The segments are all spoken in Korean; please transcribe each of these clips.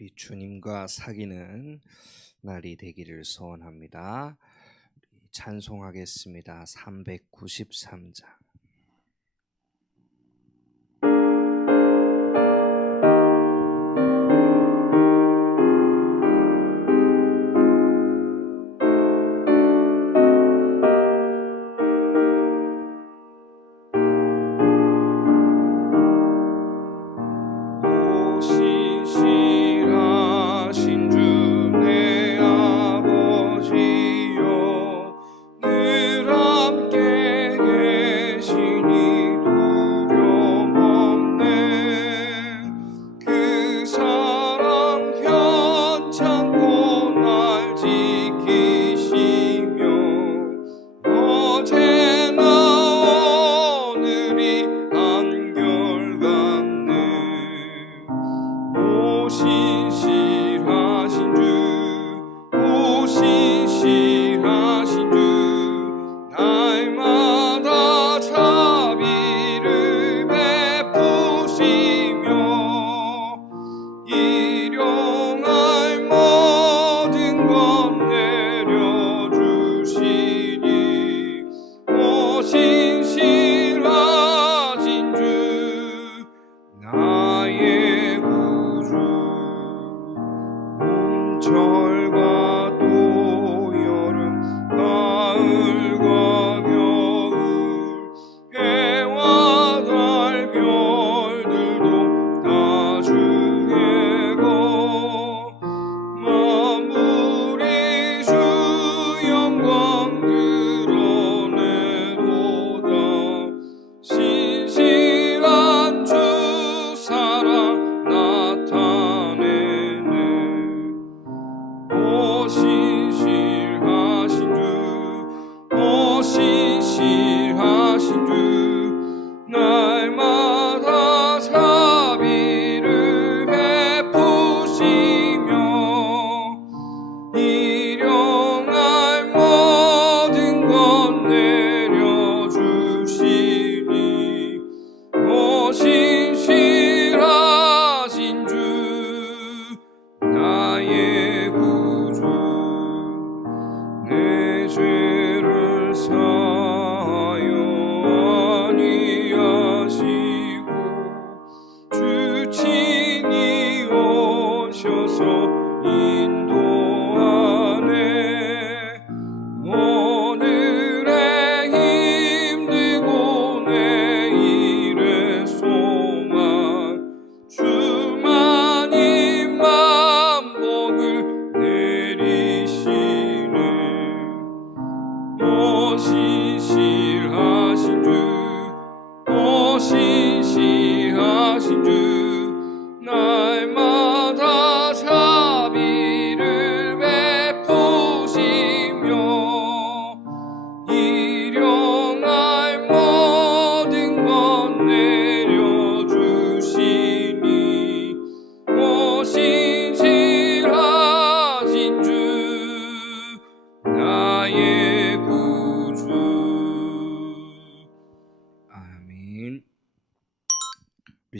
우리 주님과 사귀는 날이 되기를 소원합니다. 찬송하겠습니다. 393장.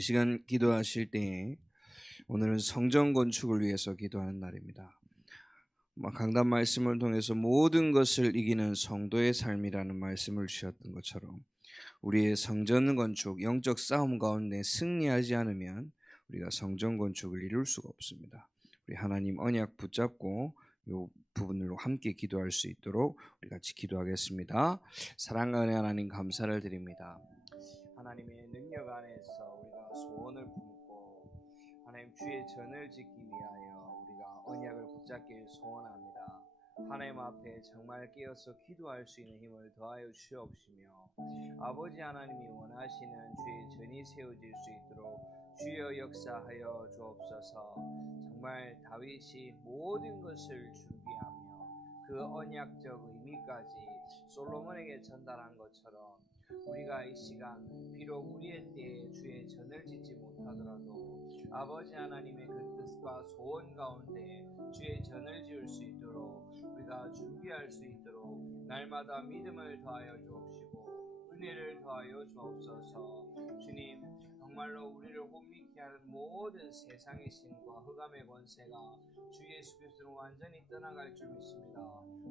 이 시간 기도하실 때 오늘은 성전 건축을 위해서 기도하는 날입니다. 강단 말씀을 통해서 모든 것을 이기는 성도의 삶이라는 말씀을 주셨던 것처럼 우리의 성전 건축, 영적 싸움 가운데 승리하지 않으면 우리가 성전 건축을 이룰 수가 없습니다. 우리 하나님 언약 붙잡고 이 부분으로 함께 기도할 수 있도록 우리 같이 기도하겠습니다. 사랑하는 하나님 감사를 드립니다. 하나님의 능력 안에서 우리가 소원을 품고 하나님 주의 전을 짓기 위하여 우리가 언약을 붙잡길 소원합니다. 하나님 앞에 정말 깨어서 기도할 수 있는 힘을 더하여 주옵시며 아버지 하나님이 원하시는 주의 전이 세워질 수 있도록 주여 역사하여 주옵소서. 정말 다윗이 모든 것을 준비하며 그 언약적 의미까지 솔로몬에게 전달한 것처럼 우리가 이 시간 비록 우리의 때에 주의 전을 짓지 못하더라도 아버지 하나님의 그 뜻과 소원 가운데 주의 전을 지을 수 있도록 우리가 준비할 수 있도록 날마다 믿음을 더하여 주옵시고 은혜를 더하여 주옵소서. 주님, 정말로 우리를 혼미케 하는 모든 세상의 신과 흑암의 권세가 주 예수 그리스도로 완전히 떠나갈 줄 믿습니다.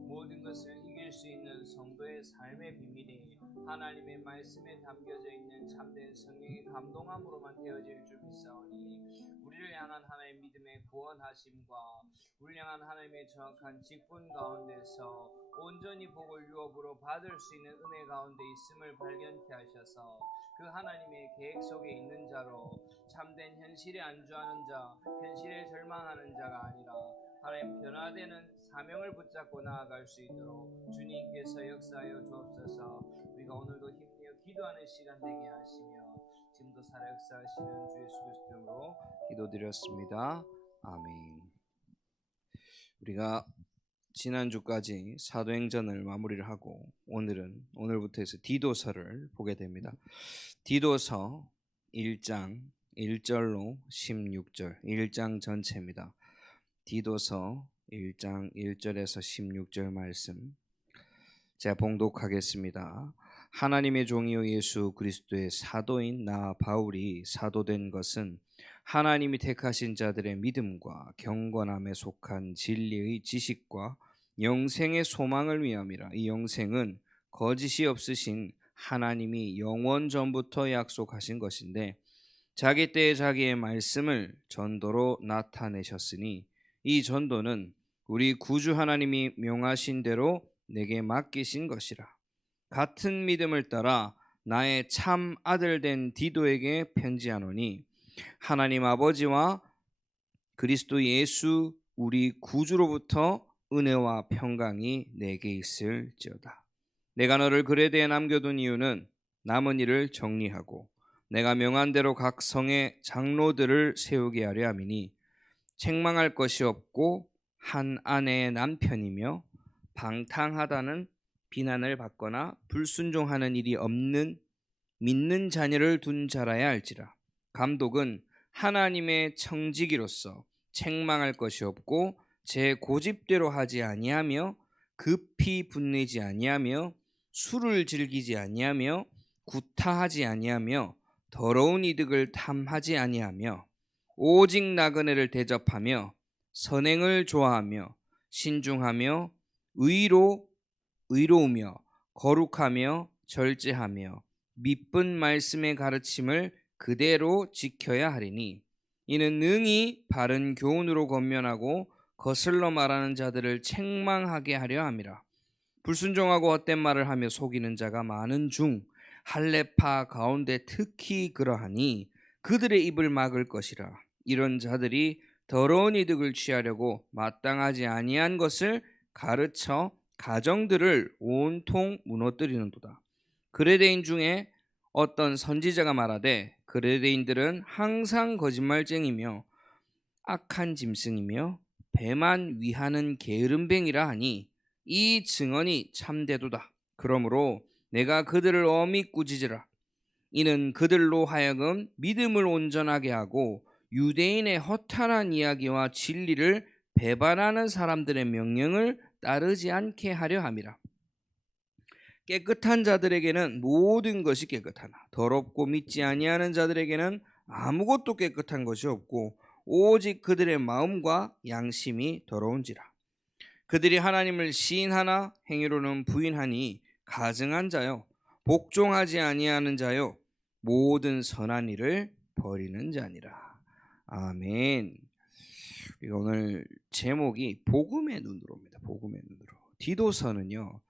모든 것을 이길 수 있는 성도의 삶의 비밀이 하나님의 말씀에 담겨져 있는 참된 성령의 감동함으로만 되어질 줄 믿사오니 우리를 향한 하나님의 믿음의 구원하심과 우리를 향한 하나님의 정확한 직분 가운데서 온전히 복을 유업으로 받을 수 있는 은혜 가운데 있음을 발견케 하셔서 그 하나님의 계획 속에 있는 자로 참된 현실에 안주하는 자, 현실에 절망하는 자가 아니라 하나님 변화되는 사명을 붙잡고 나아갈 수 있도록 주님께서 역사하여 주옵소서. 우리가 오늘도 힘내어 기도하는 시간 되게 하시며 지금도 살아 역사하시는 주 예수 그리스도 이름으로 기도드렸습니다. 아멘. 우리가 지난주까지 사도행전을 마무리를 하고 오늘부터 해서 디도서를 보게 됩니다. 디도서 1장 1절로 16절 1장 전체입니다. 디도서 1장 1절에서 16절 말씀 제가 봉독하겠습니다. 하나님의 종이요 예수 그리스도의 사도인 나 바울이 사도된 것은 하나님이 택하신 자들의 믿음과 경건함에 속한 진리의 지식과 영생의 소망을 위함이라. 이 영생은 거짓이 없으신 하나님이 영원 전부터 약속하신 것인데 자기 때에 자기의 말씀을 전도로 나타내셨으니 이 전도는 우리 구주 하나님이 명하신 대로 내게 맡기신 것이라. 같은 믿음을 따라 나의 참 아들 된 디도에게 편지하노니 하나님 아버지와 그리스도 예수 우리 구주로부터 은혜와 평강이 내게 있을지어다. 내가 너를 그레데에 남겨둔 이유는 남은 일을 정리하고 내가 명한 대로 각 성의 장로들을 세우게 하려 함이니 책망할 것이 없고 한 아내의 남편이며 방탕하다는 비난을 받거나 불순종하는 일이 없는 믿는 자녀를 둔 자라야 할지라. 감독은 하나님의 청지기로서 책망할 것이 없고 제 고집대로 하지 아니하며 급히 분내지 아니하며 술을 즐기지 아니하며 구타하지 아니하며 더러운 이득을 탐하지 아니하며 오직 나그네를 대접하며 선행을 좋아하며 신중하며 의로우며 거룩하며 절제하며 미쁜 말씀의 가르침을 그대로 지켜야 하리니 이는 능히 바른 교훈으로 권면하고 거슬러 말하는 자들을 책망하게 하려 함이라. 불순종하고 헛된 말을 하며 속이는 자가 많은 중 할례파 가운데 특히 그러하니 그들의 입을 막을 것이라. 이런 자들이 더러운 이득을 취하려고 마땅하지 아니한 것을 가르쳐 가정들을 온통 무너뜨리는도다. 그레데인 중에 어떤 선지자가 말하되 그레데인들은 항상 거짓말쟁이며 악한 짐승이며 배만 위하는 게으름뱅이라 하니 이 증언이 참되도다. 그러므로 내가 그들을 엄히 꾸짖으라. 이는 그들로 하여금 믿음을 온전하게 하고 유대인의 허탄한 이야기와 진리를 배반하는 사람들의 명령을 따르지 않게 하려 함이라. 깨끗한 자들에게는 모든 것이 깨끗하나 더럽고 믿지 아니하는 자들에게는 아무것도 깨끗한 것이 없고 오직 그들의 마음과 양심이 더러운지라. 그들이 하나님을 시인하나 행위로는 부인하니 가증한 자요 복종하지 아니하는 자요 모든 선한 일을 버리는 자니라. 아멘. 우리가 오늘 제목이 복음의 눈으로입니다. 복음의 눈으로. 디도서는요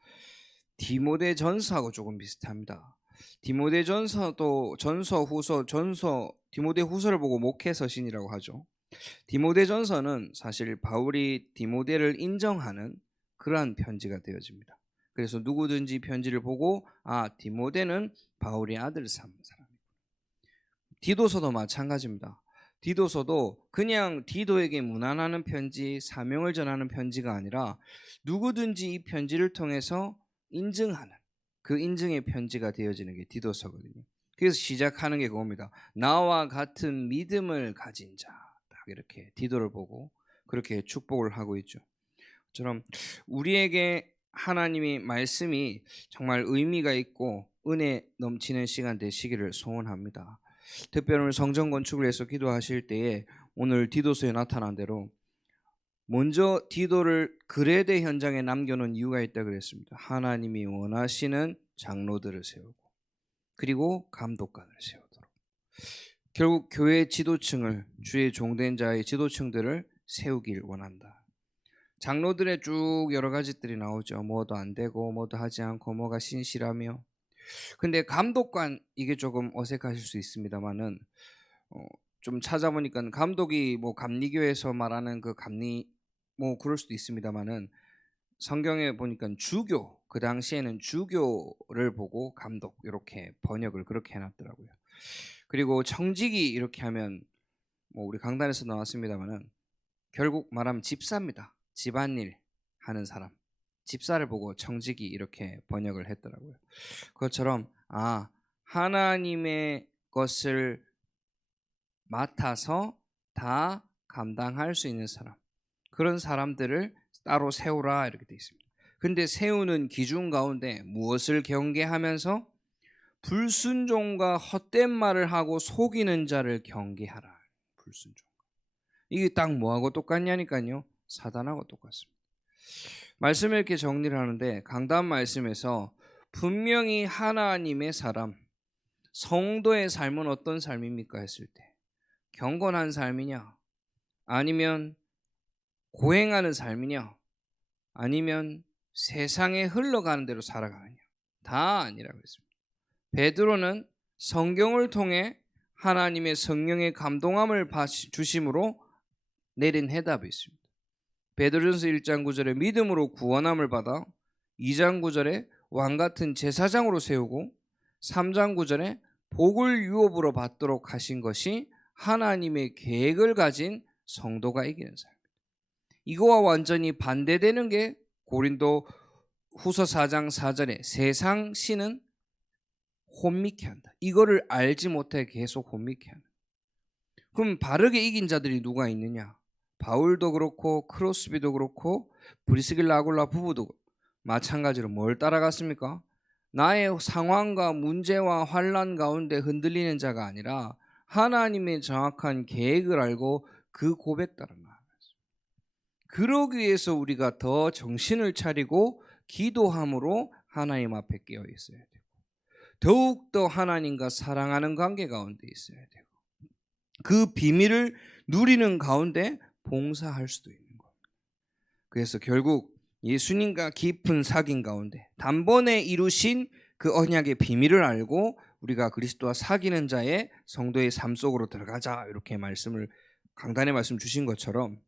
디모데 전서하고 조금 비슷합니다. 디모데 전서도 디모데 후서를 보고 목회 서신이라고 하죠. 디모데 전서는 사실 바울이 디모데를 인정하는 그러한 편지가 되어집니다. 그래서 누구든지 편지를 보고 디모데는 바울의 아들 삼은 사람이고, 디도서도 마찬가지입니다. 디도서도 그냥 디도에게 문안하는 편지, 사명을 전하는 편지가 아니라 누구든지 이 편지를 통해서 인증하는 그 인증의 편지가 되어지는 게 디도서거든요. 그래서 시작하는 게 그겁니다. 나와 같은 믿음을 가진 자, 딱 이렇게 디도를 보고 그렇게 축복을 하고 있죠. 처럼 우리에게 하나님의 말씀이 정말 의미가 있고 은혜 넘치는 시간 되시기를 소원합니다. 특별히 성전 건축을 위해서 기도하실 때에 오늘 디도서에 나타난 대로 먼저 디도를 그레데 현장에 남겨놓은 이유가 있다 그랬습니다. 하나님이 원하시는 장로들을 세우고 그리고 감독관을 세우도록. 결국 교회 지도층을, 주의 종된 자의 지도층들을 세우길 원한다. 장로들의 쭉 여러 가지들이 나오죠. 뭐도 안 되고 뭐도 하지 않고 뭐가 신실하며. 근데 감독관, 이게 조금 어색하실 수 있습니다만은 좀 찾아보니까 감독이 뭐 감리교에서 말하는 그 감리 뭐 그럴 수도 있습니다만은 성경에 보니까 주교, 그 당시에는 주교를 보고 감독, 이렇게 번역을 그렇게 해놨더라고요. 그리고 청지기 이렇게 하면 뭐 우리 강단에서 나왔습니다만은 결국 말하면 집사입니다. 집안일 하는 사람, 집사를 보고 청지기 이렇게 번역을 했더라고요. 그것처럼 하나님의 것을 맡아서 다 감당할 수 있는 사람, 그런 사람들을 따로 세우라 이렇게 되어 있습니다. 근데 세우는 기준 가운데 무엇을 경계하면서 불순종과 헛된 말을 하고 속이는 자를 경계하라. 불순종. 이게 딱 뭐하고 똑같냐니까요. 사단하고 똑같습니다. 말씀을 이렇게 정리를 하는데 강단 말씀에서 분명히 하나님의 사람, 성도의 삶은 어떤 삶입니까 했을 때 경건한 삶이냐, 아니면 고행하는 삶이냐, 아니면 세상에 흘러가는 대로 살아가느냐, 다 아니라고 했습니다. 베드로는 성경을 통해 하나님의 성령의 감동함을 주심으로 내린 해답이 있습니다. 베드로전서 1장 9절에 믿음으로 구원함을 받아 2장 9절에 왕같은 제사장으로 세우고 3장 9절에 복을 유업으로 받도록 하신 것이 하나님의 계획을 가진 성도가 이기는 삶입니다. 이거와 완전히 반대되는 게 고린도 후서 4장 4절에 세상 신은 혼미케 한다. 이거를 알지 못해 계속 혼미케 하는. 그럼 바르게 이긴 자들이 누가 있느냐? 바울도 그렇고 크로스비도 그렇고 브리스길라 아굴라 부부도 마찬가지로 뭘 따라갔습니까? 나의 상황과 문제와 환난 가운데 흔들리는 자가 아니라 하나님의 정확한 계획을 알고 그 고백 따라 나아갔습니다. 그러기 위해서 우리가 더 정신을 차리고 기도함으로 하나님 앞에 깨어 있어야 되고, 더욱더 하나님과 사랑하는 관계 가운데 있어야 되고, 그 비밀을 누리는 가운데 봉사할 수도 있는 겁니다. 그래서 결국 예수님과 깊은 사귐 가운데 단번에 이루신 그 언약의 비밀을 알고 우리가 그리스도와 사귀는 자의 성도의 삶 속으로 들어가자, 이렇게 말씀을 강단의 말씀 주신 것처럼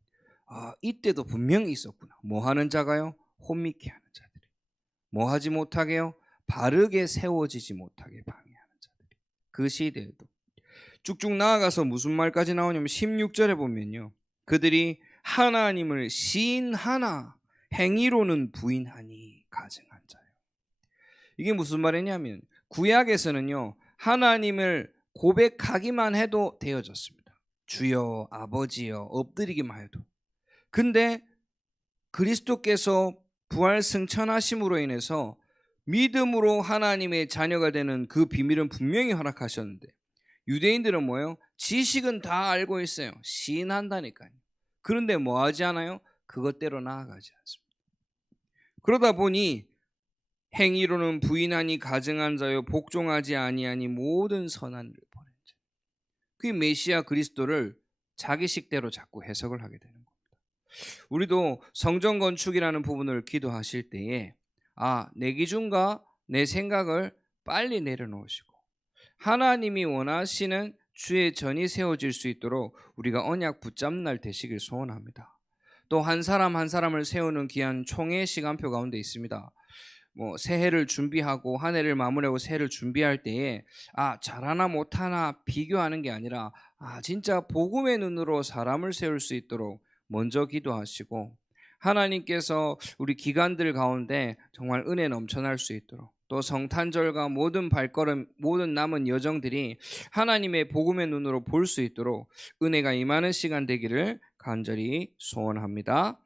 이때도 분명히 있었구나. 뭐 하는 자가요? 혼미케 하는 자들이. 뭐 하지 못하게요? 바르게 세워지지 못하게 방해하는 자들이. 그 시대에도 쭉쭉 나아가서 무슨 말까지 나오냐면 16절에 보면요, 그들이 하나님을 시인하나 행위로는 부인하니 가증한 자요. 이게 무슨 말이냐면 구약에서는요, 하나님을 고백하기만 해도 되어졌습니다. 주여 아버지여 엎드리기만 해도. 근데 그리스도께서 부활 승천하심으로 인해서 믿음으로 하나님의 자녀가 되는 그 비밀은 분명히 허락하셨는데, 유대인들은 뭐예요? 지식은 다 알고 있어요. 시인한다니까요. 그런데 뭐 하지 않아요? 그것대로 나아가지 않습니다. 그러다 보니 행위로는 부인하니 가증한 자요 복종하지 아니하니 모든 선한 일을 버린 자. 그 메시아 그리스도를 자기식대로 자꾸 해석을 하게 되는 겁니다. 우리도 성전 건축이라는 부분을 기도하실 때에 내 기준과 내 생각을 빨리 내려놓으시고 하나님이 원하시는 주의 전이 세워질 수 있도록 우리가 언약 붙잡는 날 되시길 소원합니다. 또 한 사람 한 사람을 세우는 귀한 총회 시간표 가운데 있습니다. 새해를 준비하고 한 해를 마무리하고 새해를 준비할 때에 잘하나 못하나 비교하는 게 아니라 진짜 복음의 눈으로 사람을 세울 수 있도록 먼저 기도하시고, 하나님께서 우리 기간들 가운데 정말 은혜 넘쳐날 수 있도록, 또 성탄절과 모든 발걸음, 모든 남은 여정들이 하나님의 복음의 눈으로 볼 수 있도록 은혜가 임하는 시간 되기를 간절히 소원합니다.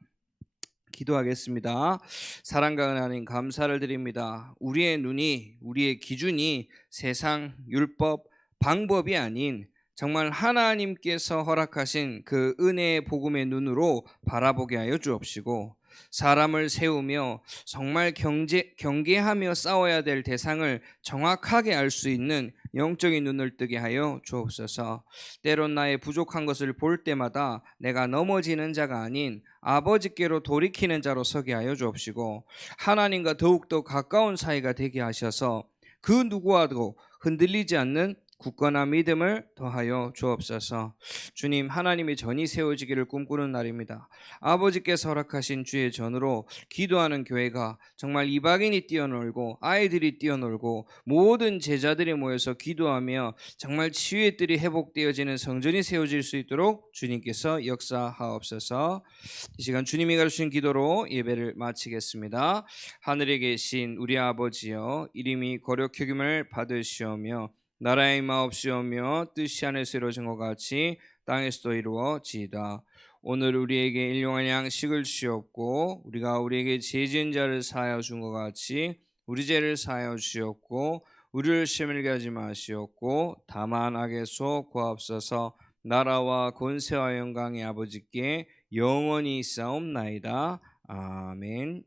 기도하겠습니다. 사랑과 하나님 감사를 드립니다. 우리의 눈이, 우리의 기준이 세상, 율법, 방법이 아닌 정말 하나님께서 허락하신 그 은혜의 복음의 눈으로 바라보게 하여 주옵시고, 사람을 세우며 정말 경계하며 싸워야 될 대상을 정확하게 알 수 있는 영적인 눈을 뜨게 하여 주옵소서. 때론 나의 부족한 것을 볼 때마다 내가 넘어지는 자가 아닌 아버지께로 돌이키는 자로 서게 하여 주옵시고, 하나님과 더욱더 가까운 사이가 되게 하셔서 그 누구와도 흔들리지 않는 굳건한 믿음을 더하여 주옵소서. 주님, 하나님의 전이 세워지기를 꿈꾸는 날입니다. 아버지께서 허락하신 주의 전으로 기도하는 교회가 정말 이방인이 뛰어놀고 아이들이 뛰어놀고 모든 제자들이 모여서 기도하며 정말 치유의 뜰이 회복되어지는 성전이 세워질 수 있도록 주님께서 역사하옵소서. 이 시간 주님이 가르치신 기도로 예배를 마치겠습니다. 하늘에 계신 우리 아버지여, 이름이 거룩히 여김을 받으시오며 나라의 마옵시오며 뜻이 하늘에서 이루어진 것 같이 땅에서도 이루어지이다. 오늘 우리에게 일용할 양식을 주시옵고, 우리가 우리에게 죄 지은 자를 사하여 준 것 같이 우리 죄를 사하여 주시옵고, 우리를 시험에 하지 마시옵고 다만 악에서 구하옵소서. 나라와 권세와 영광의 아버지께 영원히 있사옵나이다. 아멘.